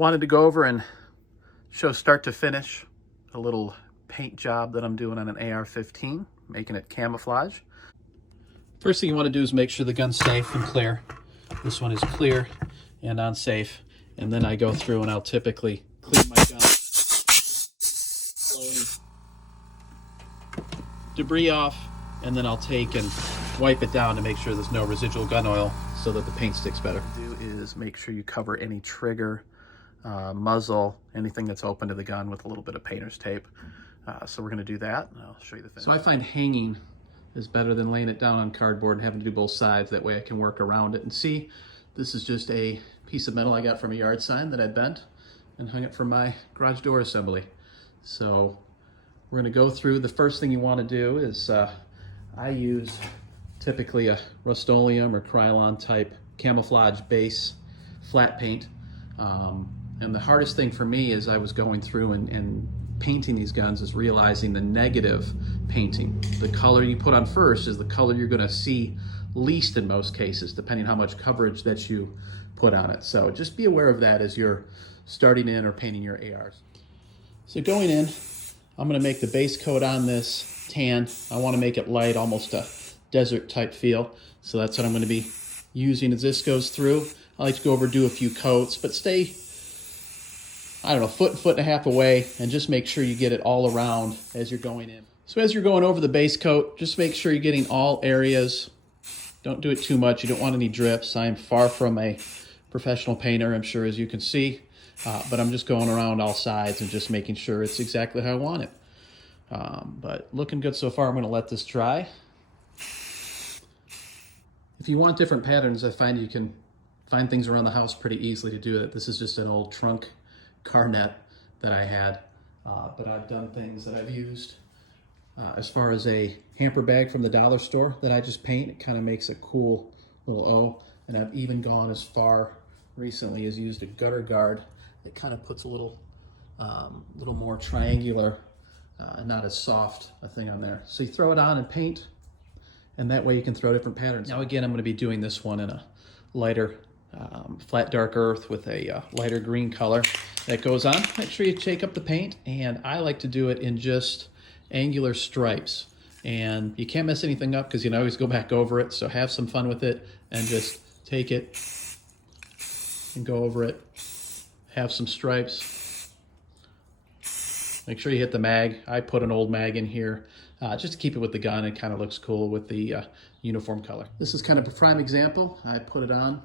Wanted to go over and show start to finish a little paint job that I'm doing on an AR-15, making it camouflage. First thing you want to do is make sure the gun's safe and clear. This one is clear and on safe. And then I go through and I'll typically clean my gun, blow any debris off, and then I'll take and wipe it down to make sure there's no residual gun oil so that the paint sticks better. What you do is make sure you cover any trigger, muzzle, anything that's open to the gun with a little bit of painter's tape. So we're going to do that, and I'll show you the finish. So I find hanging is better than laying it down on cardboard and having to do both sides. That way I can work around it. And see, this is just a piece of metal I got from a yard sign that I bent and hung it from my garage door assembly. So we're going to go through. The first thing you want to do is I use typically a Rust-Oleum or Krylon type camouflage base flat paint. And the hardest thing for me as I was going through and painting these guns is realizing the negative painting. The color you put on first is the color you're going to see least in most cases, depending how much coverage that you put on it. So just be aware of that as you're starting in or painting your ARs. So going in, I'm going to make the base coat on this tan. I want to make it light, almost a desert type feel. So that's what I'm going to be using as this goes through. I like to go over, do a few coats, but stay, I don't know, foot and a half away, and just make sure you get it all around as you're going in. So as you're going over the base coat, just make sure you're getting all areas. Don't do it too much. You don't want any drips. I'm far from a professional painter, I'm sure, as you can see, but I'm just going around all sides and just making sure it's exactly how I want it. But looking good so far. I'm going to let this dry. If you want different patterns, I find you can find things around the house pretty easily to do it. This is just an old trunk car net that I had, but I've done things that I've used as far as a hamper bag from the dollar store that I just paint. It kind of makes a cool little O, and I've even gone as far recently as used a gutter guard that kind of puts a little more triangular, not as soft a thing on there. So you throw it on and paint, and that way you can throw different patterns. Now again, I'm going to be doing this one in a lighter flat dark earth with a lighter green color that goes on. Make sure you shake up the paint, and I like to do it in just angular stripes, and you can't mess anything up because you can always go back over it. So have some fun with it and just take it and go over it, have some stripes. Make sure you hit the mag. I put an old mag in here just to keep it with the gun. It kind of looks cool with the uniform color. This is kind of a prime example. I put it on.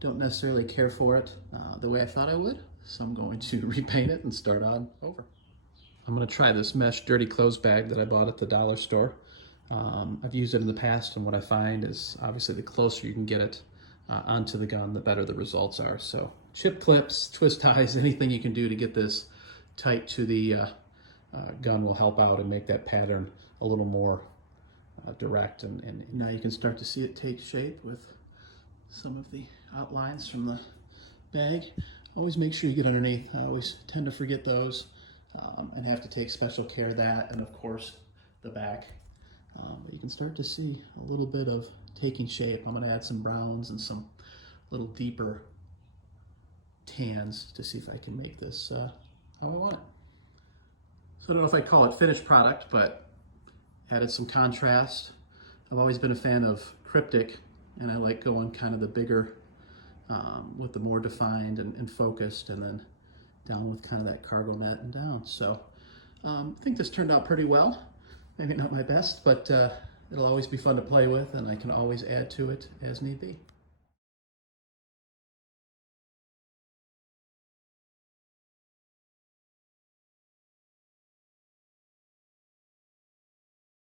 Don't necessarily care for it the way I thought I would, so I'm going to repaint it and start on over. I'm going to try this mesh dirty clothes bag that I bought at the dollar store. I've used it in the past, and what I find is obviously the closer you can get it onto the gun, the better the results are. So chip clips, twist ties, anything you can do to get this tight to the gun will help out and make that pattern a little more direct. And now you can start to see it take shape with some of the outlines from the bag. Always make sure you get underneath. I always tend to forget those and have to take special care of that, and of course the back. But you can start to see a little bit of taking shape. I'm going to add some browns and some little deeper tans to see if I can make this how I want it. So I don't know if I call it finished product, but added some contrast. I've always been a fan of cryptic, and I like going kind of the bigger with the more defined and focused, and then down with kind of that cargo net and down. So I think this turned out pretty well. Maybe not my best, but it'll always be fun to play with, and I can always add to it as need be.